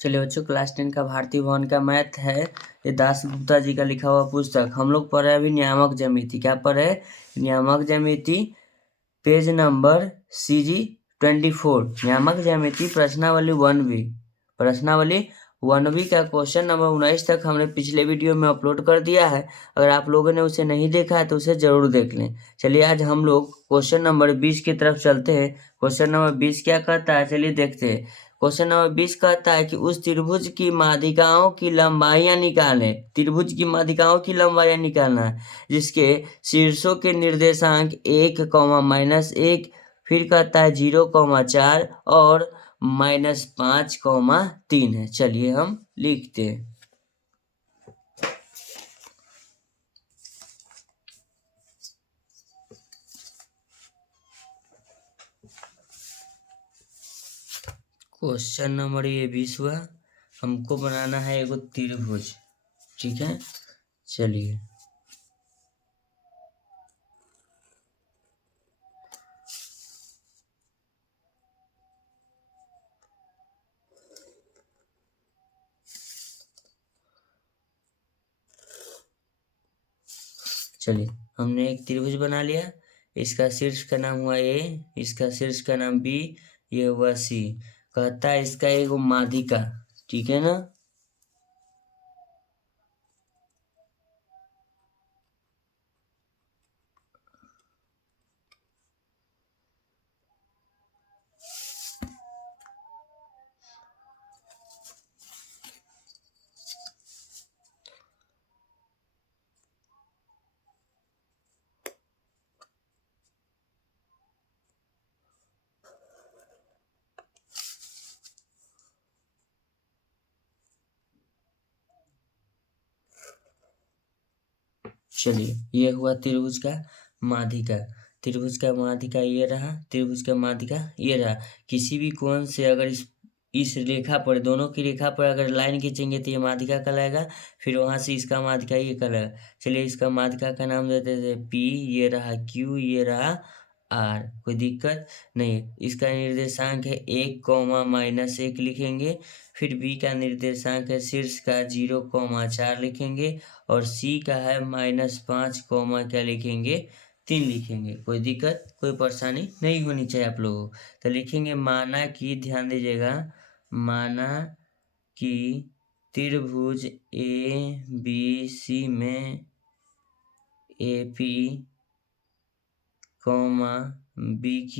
चलिए बच्चों, क्लास 10 का भारतीय भवन का मैथ है। ये दास गुप्ता जी का लिखा हुआ पुस्तक हम लोग पढ़ रहे हैं अभी नियामक ज्यामिति। क्या पढ़ रहे हैं? नियामक ज्यामिति, पेज नंबर CG 24। नियामक ज्यामिति प्रश्नावली 1B। प्रश्नावली 1B का क्वेश्चन नंबर 19 तक हमने पिछले वीडियो में अपलोड कर दिया है। अगर आप लोगों ने उसे नहीं देखा है तो उसे जरूर देख लें। चलिए आज हम लोग क्वेश्चन नंबर 20 की तरफ चलते हैं। क्वेश्चन नंबर 20 क्या कहता है, चलिए देखते हैं। क्वेश्चन नंबर 20 कहता है कि उस त्रिभुज की माध्यिकाओं की लंबाइयां निकालें। त्रिभुज की माध्यिकाओं की लंबाइयां निकालना है जिसके शीर्षों के निर्देशांक 1, फिर कहता है 0, 4 और -5, 3 है। चलिए हम लिखते हैं। क्वेश्चन नंबर ये 20 हुआ। हमको बनाना है एगो त्रिभुज, ठीक है। चलिए चलिए हमने एक त्रिभुज बना लिया। इसका शीर्ष का नाम हुआ A, इसका शीर्ष का नाम B, ये हुआ C। कहता है इसका एगो माध्यिका, ठीक है ना। चलिए ये हुआ त्रिभुज का माध्यिका। त्रिभुज का माध्यिका ये रहा, त्रिभुज का माध्यिका ये रहा। किसी भी कोण से अगर इस रेखा पर, दोनों की रेखा पर अगर लाइन खींचेंगे तो ये माध्यिका कहलाएगा। फिर वहां से इसका माध्यिका ये कहलाएगा। चलिए इसका माध्यिका का नाम देते थे P, ये रहा Q, ये रहा R। कोई दिक्कत नहीं। इसका निर्देशांक है 1, -1 लिखेंगे। फिर B का निर्देशांक है शीर्ष का 0, 4 लिखेंगे। और C का है -5, क्या लिखेंगे, 3 लिखेंगे। कोई दिक्कत, कोई परेशानी नहीं होनी चाहिए आप लोगों को। तो लिखेंगे माना कि, ध्यान दीजिएगा, माना कि त्रिभुज ABC में AP, BQ,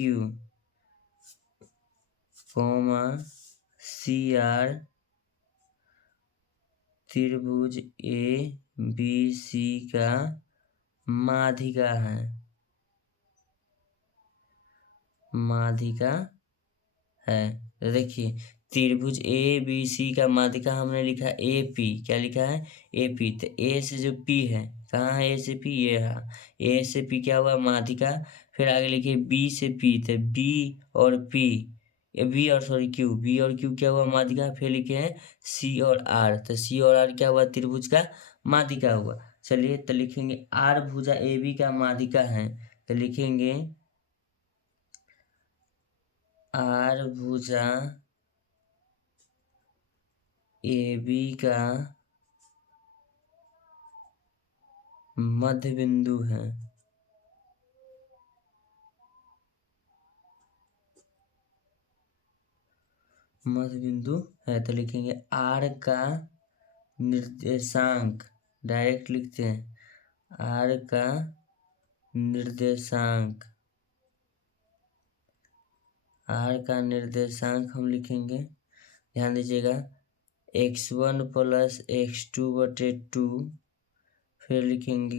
CR त्रिभुज ABC का माध्यिका है। माध्यिका है। तो देखिए त्रिभुज ABC का माध्यिका हमने लिखा AP। क्या लिखा है? AP। तो A से जो P है, कहाँ है A से P? ये रहा। A से P क्या हुआ? माध्यिका। फिर आगे लिखिए B से P, तो B और P, B और Q, B और Q क्या हुआ? माध्यिका। फिर लिखे हैं C और R, तो C और R क्या हुआ? त्रिभुज का माध्यिका हुआ। चलिए तो लिखेंगे R भुजा AB का माध्यिका है। तो लिखेंगे R भुजा AB का मध्य बिंदु है। मध्य बिंदु है। तो लिखेंगे R का निर्देशांक, डायरेक्ट लिखते हैं R का निर्देशांक। R का निर्देशांक हम लिखेंगे, ध्यान दीजिएगा, x1 + x2/2। फिर लिखेंगे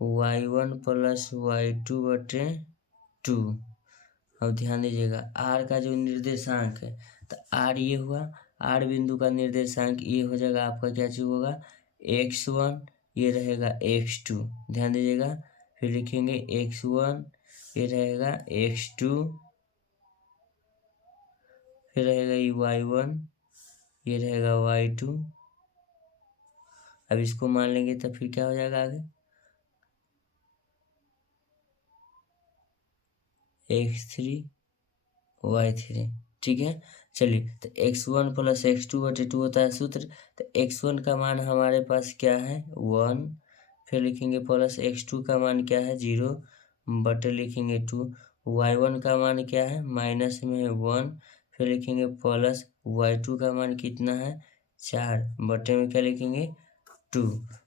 y1 + y2/2। अब ध्यान दीजिएगा R का जो निर्देशांक है, तो R ये हुआ। R बिंदु का निर्देशांक ये हो जाएगा आपका, क्या चीज होगा? x1, ये रहेगा x2। ध्यान दीजिएगा। फिर लिखेंगे x1, ये रहेगा x2, फिर रहेगा ये y1, ये रहेगा y2। अब इसको मान लेंगे तो फिर क्या हो जाएगा आगे? x3, y3। ठीक है। चलिए तो x1 प्लस x2 बटे 2 होता है सूत्र। तो x1 का मान हमारे पास क्या है 1, फिर लिखेंगे प्लस x2 का मान क्या है 0 बटे लिखेंगे 2, y1 का मान क्या है माइनस में है 1, फिर लिखेंगे प्लस y2 का मान कितना है 4 बटे में क्या लिखेंगे 2।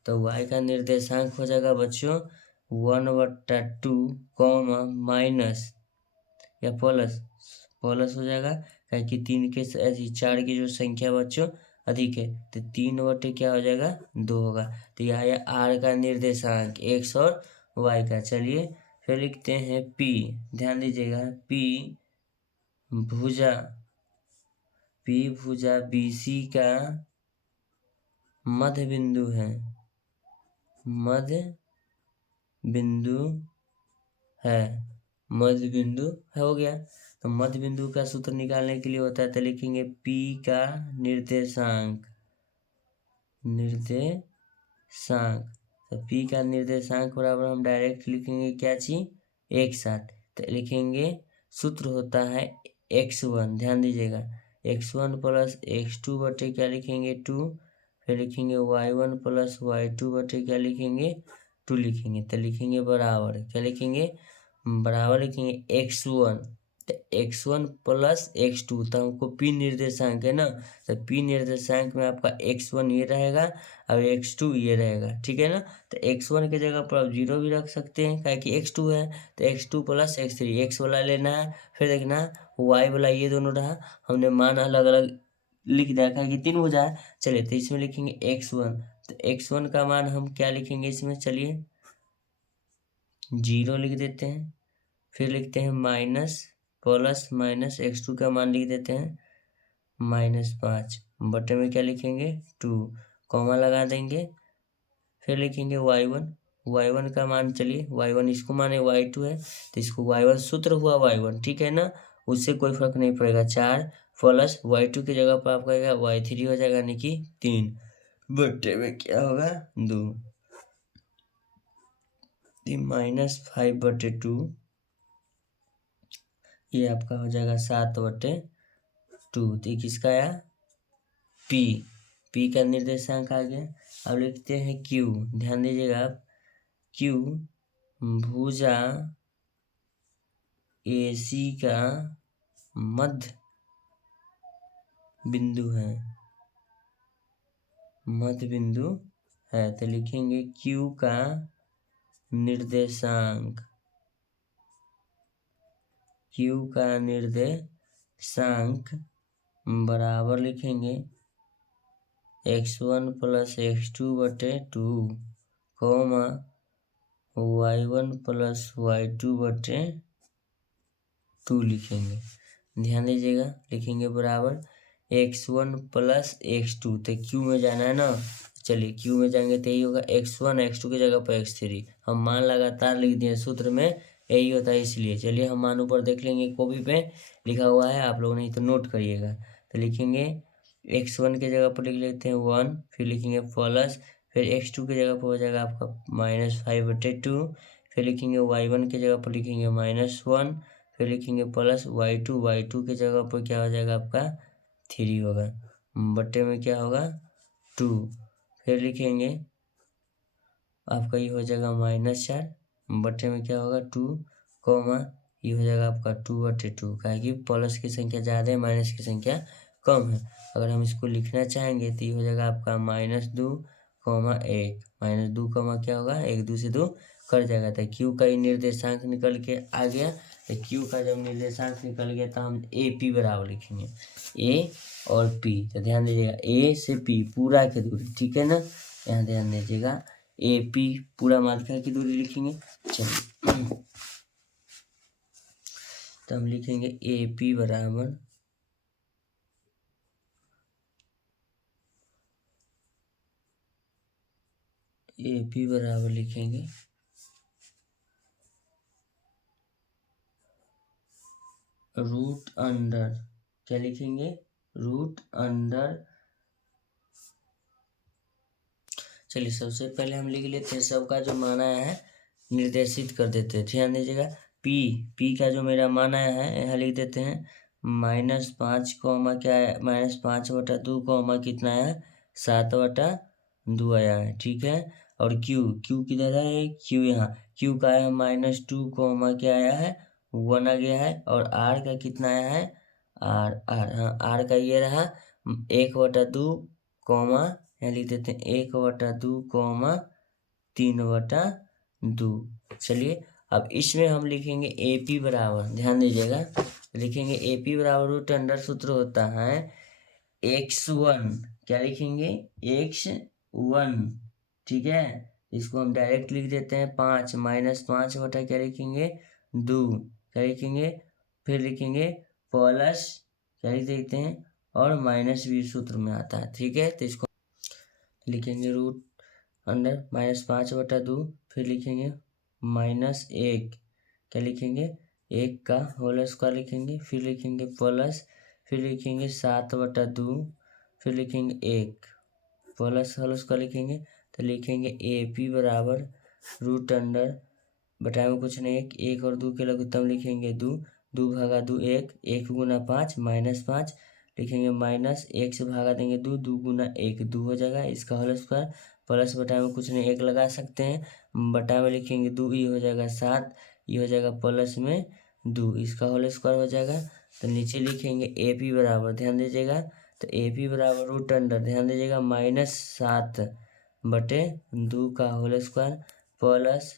तो y का निर्देशांक हो जाएगा बच्चों 1/2 कॉमा माइनस या प्लस हो जाएगा, क्योंकि 3 के 4 की जो संख्या बच्चों अधिक है तो 3 बटे क्या हो जाएगा 2 होगा। तो यह है r का निर्देशांक x और y का। चलिए फिर लिखते हैं p, ध्यान दीजिएगा p भुजा BC का मध्य बिंदु है, मध्य बिंदु हो गया। तो मध्य बिंदु का सूत्र निकालने के लिए होता है तो लिखेंगे P का निर्देशांक तो P का निर्देशांक बराबर हम डायरेक्ट लिखेंगे क्या चीज एक साथ। तो लिखेंगे सूत्र होता है x1, ध्यान दीजिएगा x1 प्लस x2 बटे क्या लिखेंगे 2, फिर लिखेंगे y1 प्लस y2 बटे क्या लिखेंगे 2 लिखेंगे। तो लिखेंगे बराबर क्या लिखेंगे बराबर लिखेंगे x1, तो x1 प्लस x2, तो हमको p निर्देशांक है ना, तो p निर्देशांक में आपका x1 ये रहेगा और x2 ये रहेगा, ठीक है ना। तो x1 की जगह पर आप 0 भी रख सकते हैं क्या कि x2 है, तो x2 प्लस x3 x वाला लेना है, फिर देखना y वाला ये दोनों रहा, हमने मान अलग अलग लिख दिया क्या कि 3 भुजा है। चलिए तो इसमें लिखेंगे x1, तो x1 का मान हम क्या लिखेंगे इसमें, चलिए 0 लिख देते हैं, फिर लिखते हैं माइनस प्लस माइनस x2 का मान लिख देते हैं -5 बटे में क्या लिखेंगे 2 कॉमा लगा देंगे, फिर लिखेंगे y1 का मान, चलिए y1 इसको माने y2 है तो इसको y1 सूत्र हुआ y1, ठीक है ना, उससे कोई फर्क नहीं पड़ेगा। 4 प्लस y2 की जगह पर आपका y3 हो जाएगा यानी कि 3 बटे में क्या होगा 2, -5 बटे 2 ये आपका हो जाएगा 7 बटे 2। तो किसका आया P का निर्देशांक आ गया। अब लिखते हैं Q, ध्यान दीजिएगा आप Q भुजा AC का मध्य बिंदु है, तो लिखेंगे Q का निर्देशांक बराबर लिखेंगे x1 प्लस x2 बटे 2 कॉमा y1 प्लस y2 बटे 2 लिखेंगे। ध्यान दीजिएगा लिखेंगे बराबर x1 प्लस x2, तो q में जाना है ना, चलिए q में जाएंगे तो यही होगा x1 x2 की जगह पर x3, हम मान लगातार लिख दिए सूत्र में यही होता है इसलिए। चलिए हम मान ऊपर देख लेंगे कॉपी पे लिखा हुआ है, आप लोग नहीं तो नोट करिएगा। तो लिखेंगे x1 की जगह पर लिख लेते हैं 1, फिर लिखेंगे प्लस, फिर x2 की जगह पर हो जाएगा आपका -5 बटे 2, फिर लिखेंगे y1 की जगह पर लिखेंगे -1, फिर लिखेंगे प्लस y2 की जगह पर क्या हो जाएगा आपका 3 होगा बटे में क्या होगा 2, फिर लिखेंगे आपका ये हो जाएगा -4 बटे में क्या होगा 2 कॉमा ये हो जाएगा आपका 2 बटे 2, क्या कि प्लस की संख्या ज़्यादा है माइनस की संख्या कम है। अगर हम इसको लिखना चाहेंगे तो ये हो जाएगा आपका -2 कॉमा 1, -2 कॉमा क्या होगा 1 2 से 2 कट जाएगा। तो क्यू का ही निर्देशांक निकल के आ गया। तो क्यू का जब निर्देशांक निकल गया तो हम AP बराबर लिखेंगे A और P। तो ध्यान दीजिएगा A से P पूरा की दूरी, ठीक है ना, यहाँ ध्यान दीजिएगा AP पूरा माध्यिका की दूरी लिखेंगे। चलिए तो हम लिखेंगे AP बराबर लिखेंगे रूट अंडर, क्या लिखेंगे रूट अंडर, चलिए सबसे पहले हम लिख लेते हैं सबका जो मान आया है निर्देशित कर देते हैं। ध्यान दीजिएगा P का जो मेरा मान आया है यहाँ लिख देते हैं -5 कॉमा क्या है, -5/2 कॉमा कितना है, 7/2 आया है, ठीक है। और क्यू किधर है, क्यू यहाँ, क्यू का है -2 कॉमा क्या आया है, 1 आ गया है। और आर का कितना आया है, आर का ये रहा 1/2 कॉमा, यहाँ लिख देते हैं 1/2 कॉमा 3/2। चलिए अब इसमें हम लिखेंगे AP बराबर, ध्यान दीजिएगा, लिखेंगे AP बराबर रूट अंडर सूत्र होता है x1, क्या लिखेंगे, x1, ठीक है। इसको हम डायरेक्ट लिख देते हैं 5 -5 बटा क्या लिखेंगे 2, क्या लिखेंगे, फिर लिखेंगे प्लस क्या लिख देते हैं, और माइनस भी सूत्र में आता है, ठीक है। तो इसको लिखेंगे रूट अंडर -5/2, फिर लिखेंगे -1, क्या लिखेंगे 1 का होल स्क्वायर लिखेंगे, फिर लिखेंगे प्लस, फिर लिखेंगे 7/2, फिर लिखेंगे 1 प्लस होल स्क्वायर लिखेंगे, तो लिखेंगे AP बराबर रूट अंडर, बटाए में कुछ नहीं, 1 और 2 के लघुत्तम लिखेंगे 2, 2 भागा 2 1, 1 गुना 5 -5 लिखेंगे, माइनस 1 से भागा देंगे 2, 2 गुना 1 2 हो जाएगा, इसका होल स्क्वायर, प्लस बटाए में कुछ नहीं 1 लगा सकते हैं, बटा में लिखेंगे 2, ये हो जाएगा 7, ये हो जाएगा प्लस में 2, इसका होल स्क्वायर हो जाएगा। तो नीचे लिखेंगे AP बराबर, ध्यान दीजिएगा, तो AP बराबर रूट अंडर, ध्यान दीजिएगा, -7/2 का होल स्क्वायर प्लस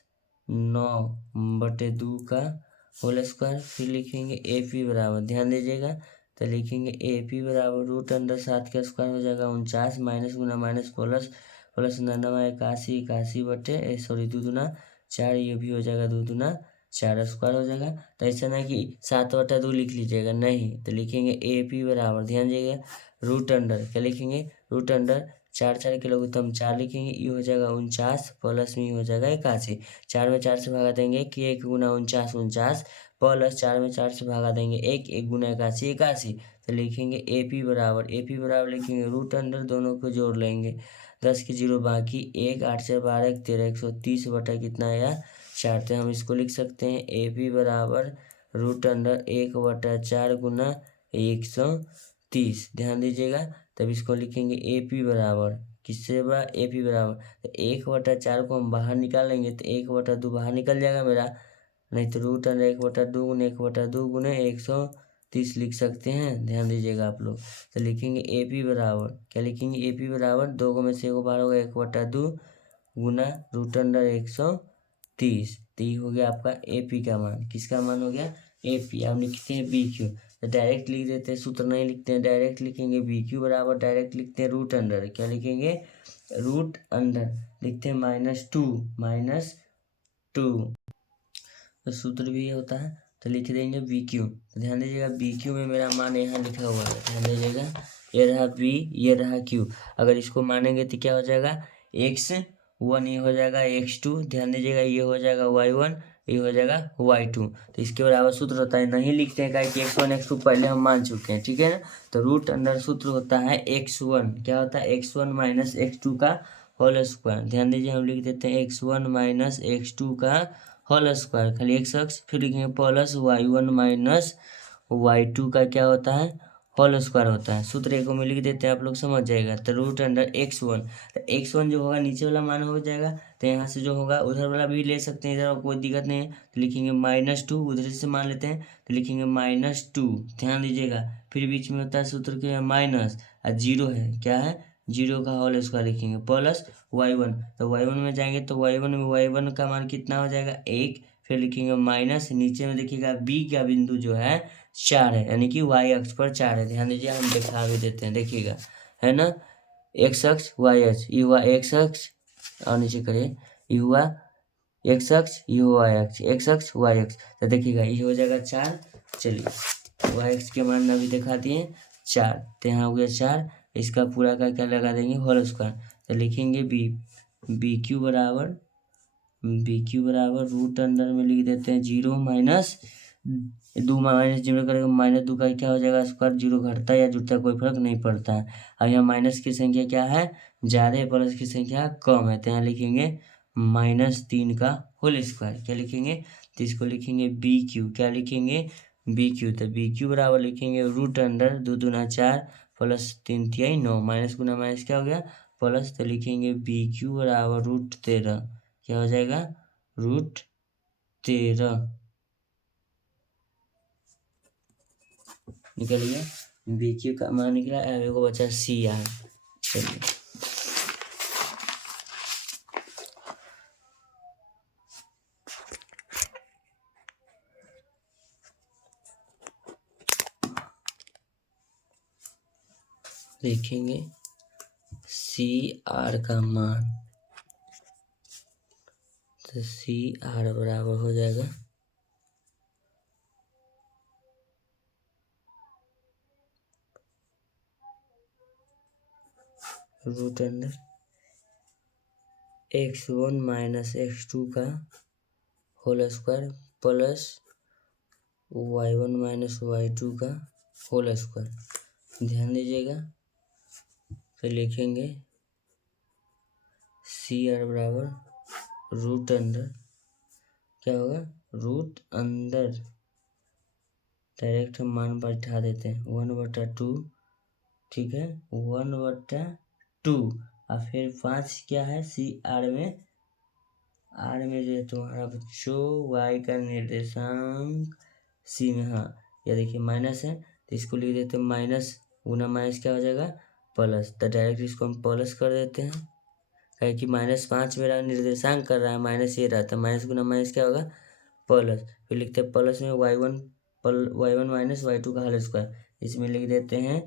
9/2 का होल स्क्वायर, फिर लिखेंगे AP बराबर, ध्यान दीजिएगा, तो लिखेंगे AP बराबर रूट अंडर 7 का स्क्वायर हो जाएगा 49, माइनस गुना माइनस प्लस, प्लस 9 81, 81 2 दूना 4, ये भी हो जाएगा 2 दूना 4 स्क्वायर हो जाएगा। तो ऐसा ना कि 7/2 लिख लीजिएगा, नहीं, तो लिखेंगे AP बराबर, ध्यान दीजिएगा, रूट अंडर, क्या लिखेंगे, रूट अंडर 4 4 के लघुत्तम 4 लिखेंगे, ये हो जाएगा 49, प्लस में हो जाएगा 81, 4 में 4 से भागा देंगे कि 1 गुना 49 प्लस 4 में 4 से भागा देंगे 1 गुना 81 तो लिखेंगे AP बराबर लिखेंगे रूट अंडर, दोनों को जोड़ लेंगे, 10 की 0 बाकी 1, 8 से 12 13 130 बटा कितना आया 4। तो हम इसको लिख सकते हैं AP बराबर रूट अंडर 1/4 गुना 130, ध्यान दीजिएगा। तब इसको लिखेंगे AP बराबर, किससे बड़ा, AP बराबर, तो 1/4 को हम बाहर निकालेंगे तो 1/2 बाहर निकल जाएगा मेरा, नहीं तो रूट अंडर 1/2 गुने 1/2 गुने 130 लिख सकते हैं, ध्यान दीजिएगा आप लोग। तो लिखेंगे AP बराबर, क्या लिखेंगे, AP बराबर 2 को में से 1 बाहर होगा 1/2 गुना रूट अंडर 130, तो ये हो गया आपका AP का मान, किसका मान हो गया, AP। अब लिखते हैं BQ, तो डायरेक्ट लिख देते हैं, सूत्र नहीं लिखते हैं, डायरेक्ट लिखेंगे BQ बराबर, डायरेक्ट लिखते हैं रूट अंडर, क्या लिखेंगे, रूट अंडर लिखते हैं -2 तो सूत्र भी ये होता है, तो लिख देंगे BQ। तो ध्यान दीजिएगा BQ में मेरा मान यहाँ लिखा हुआ है, ध्यान दीजिएगा, ये रहा B, ये रहा Q, अगर इसको मानेंगे तो क्या हो जाएगा, x1 ये हो जाएगा x2, ध्यान दीजिएगा, ये हो जाएगा y1, ये हो जाएगा y2। तो इसके बराबर सूत्र होता है, नहीं लिखते हैं कि x1 x2 पहले हम मान चुके हैं, ठीक है ना। तो रूट अंडर सूत्र होता है x1, क्या होता है, x1 माइनस x2 का होल स्क्वायर, ध्यान दीजिए, हम लिख देते हैं x1 माइनस x2 का होल स्क्वायर, खाली एक शख्स, फिर लिखेंगे प्लस y1 माइनस y2 का क्या होता है, होल स्क्वायर होता है। सूत्र एक को में लिख देते हैं, आप लोग समझ जाएगा। तो रूट अंडर x1, तो x1 जो होगा नीचे वाला मान हो जाएगा, तो यहाँ से जो होगा उधर वाला भी ले सकते हैं, इधर कोई दिक्कत नहीं है। तो लिखेंगे -2, उधर से मान लेते हैं, तो लिखेंगे -2, ध्यान दीजिएगा, फिर बीच में होता है सूत्र के माइनस, और 0 है, क्या है, 0 का होल स्क्वायर लिखेंगे, प्लस y1, तो y1 में जाएंगे तो y1 का मान कितना हो जाएगा 1, फिर लिखेंगे माइनस, नीचे में देखिएगा B का बिंदु जो है 4 है, यानी कि y अक्ष पर 4 है, ध्यान दीजिए, हम दिखा भी देते हैं, देखिएगा, है ना, x अक्ष y अक्ष, ये हुआ x अक्ष, और नीचे करिए, ये हुआ x अक्ष, ये हुआ y अक्ष, x अक्ष y अक्ष, तो देखिएगा ये हो जाएगा 4। चलिए y अक्ष के मान अभी दिखा दिए 4, तो यहाँ हो गया 4, इसका पूरा का क्या लगा देंगे, होल स्क्वायर, तो लिखेंगे BQ बराबर रूट अंडर में लिख देते हैं 0 माइनस 2 माइनस 0 करेंगे -2 का क्या हो जाएगा स्क्वायर, 0 घटता है या जुड़ता है कोई फर्क नहीं पड़ता है। अब यहाँ माइनस की संख्या क्या है ज़्यादा है, प्लस की संख्या कम है, तो यहाँ लिखेंगे -3 का होल स्क्वायर, क्या लिखेंगे, तो इसको लिखेंगे BQ, क्या लिखेंगे बी क्यू, तो बी क्यू बराबर लिखेंगे रूट अंडर 2 दूना 4 प्लस 3 तिहाई 9 माइनस गुना माइनस क्या हो गया प्लस, तो लिखेंगे बी क्यू बराबर रूट 13, क्या हो जाएगा रूट 13 निकल गया। बी क्यू का मान निकला, अब को बचा सी आर। चलिए देखेंगे सी आर का मान, तो सी आर बराबर हो जाएगा root under x1 minus x2 का whole square plus y1 minus y2 का होल स्क्वायर। ध्यान दीजिएगा, तो लिखेंगे सी आर बराबर रूट अंडर क्या होगा रूट अंदर, डायरेक्ट हम मान बैठा देते हैं 1/2, ठीक है 1/2 और फिर 5 क्या है सी आर में, आर में जो है तुम्हारा बच्चों वाई का निर्देशांक सी में, हाँ ये देखिए माइनस है तो इसको लिख देते हैं माइनस, गुना माइनस क्या हो जाएगा प्लस, तो डायरेक्ट इसको हम प्लस कर देते हैं, कहे कि -5 मेरा निर्देशांक कर रहा है, माइनस ये रहता है, माइनस गुना माइनस क्या होगा प्लस, फिर लिखते हैं प्लस में y1 माइनस y2 का होल स्क्वायर, इसमें लिख देते हैं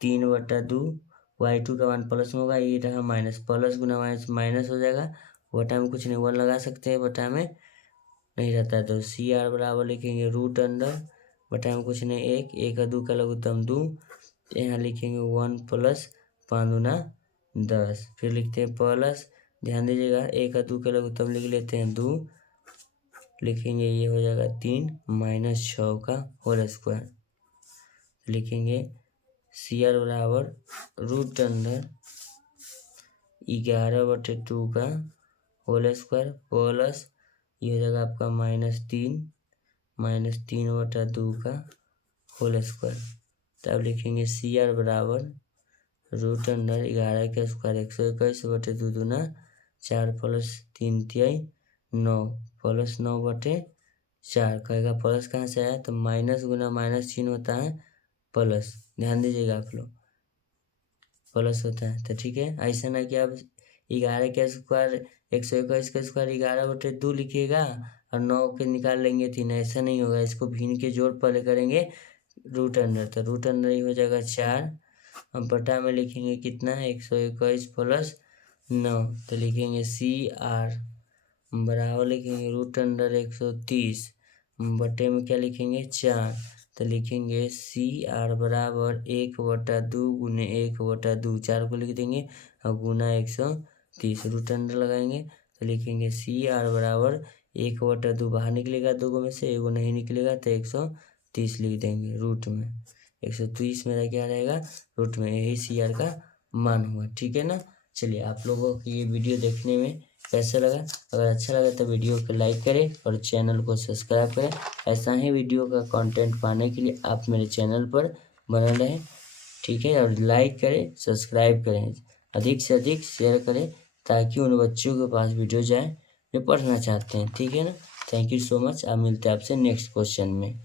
3/2, y2 का मान प्लस में होगा, ये रहा माइनस, प्लस गुना माइनस माइनस हो जाएगा, बटा में कुछ नहीं 1 लगा सकते हैं, बटा में नहीं रहता है, तो सी आर बराबर लिखेंगे रूट अंडर, बटा में कुछ नहीं 1 का 2 का लघुत्तम 2, यहाँ लिखेंगे 1 प्लस 5 दूना 10, फिर लिखते हैं प्लस, ध्यान दीजिएगा 1 का 2 का लघुत्तम लिख लेते हैं 2, लिखेंगे ये हो जाएगा 3 माइनस 6 का होल स्क्वायर, लिखेंगे सी आर बराबर रूट अंडर 11/2 का होल स्क्वायर प्लस ये हो जाएगा आपका -3/2 का होल स्क्वायर, तब लिखेंगे सी आर बराबर रूट अंडर 11 का स्क्वायर 121/2 दूना 4 प्लस 3 तिहाई 9 प्लस 9/4, कहेगा प्लस कहाँ से आया, तो माइनस गुना माइनस चिन्ह होता है प्लस, ध्यान दीजिएगा आप लोग प्लस होता है, तो ठीक है, ऐसा ना कि आप 11 का स्क्वायर 121 का स्क्वायर 11/2 लिखिएगा और 9 के निकाल लेंगे 3, ऐसा नहीं होगा, इसको भिन्न के जोड़ पहले करेंगे रूट अंडर, तो रूट अंडर ही हो जाएगा 4, हम बटा में लिखेंगे कितना 121 प्लस 9, तो लिखेंगे सी आर बराबर लिखेंगे रूट अंडर 130, बटे में क्या लिखेंगे 4, तो लिखेंगे सी आर बराबर 1/2 गुने 1/2, 4 को लिख देंगे और गुना 130, रूट अंडर लगाएंगे तो लिखेंगे सी आर बराबर 1/2, बाहर निकलेगा 2 में से, एगो नहीं निकलेगा तो 130 लिख देंगे, रूट में 130 मेरा क्या रहेगा रूट में, यही सी आर का मान हुआ, ठीक है ना। चलिए आप लोगों को ये वीडियो देखने में कैसा लगा, अगर अच्छा लगा तो वीडियो को लाइक करें और चैनल को सब्सक्राइब करें, ऐसा ही वीडियो का कंटेंट पाने के लिए आप मेरे चैनल पर बने रहें, ठीक है, और लाइक करें सब्सक्राइब करें, अधिक से अधिक शेयर करें ताकि उन बच्चों के पास वीडियो जाए जो पढ़ना चाहते हैं, ठीक है ना। थैंक यू सो मच, आप मिलते हैं आपसे नेक्स्ट क्वेश्चन में।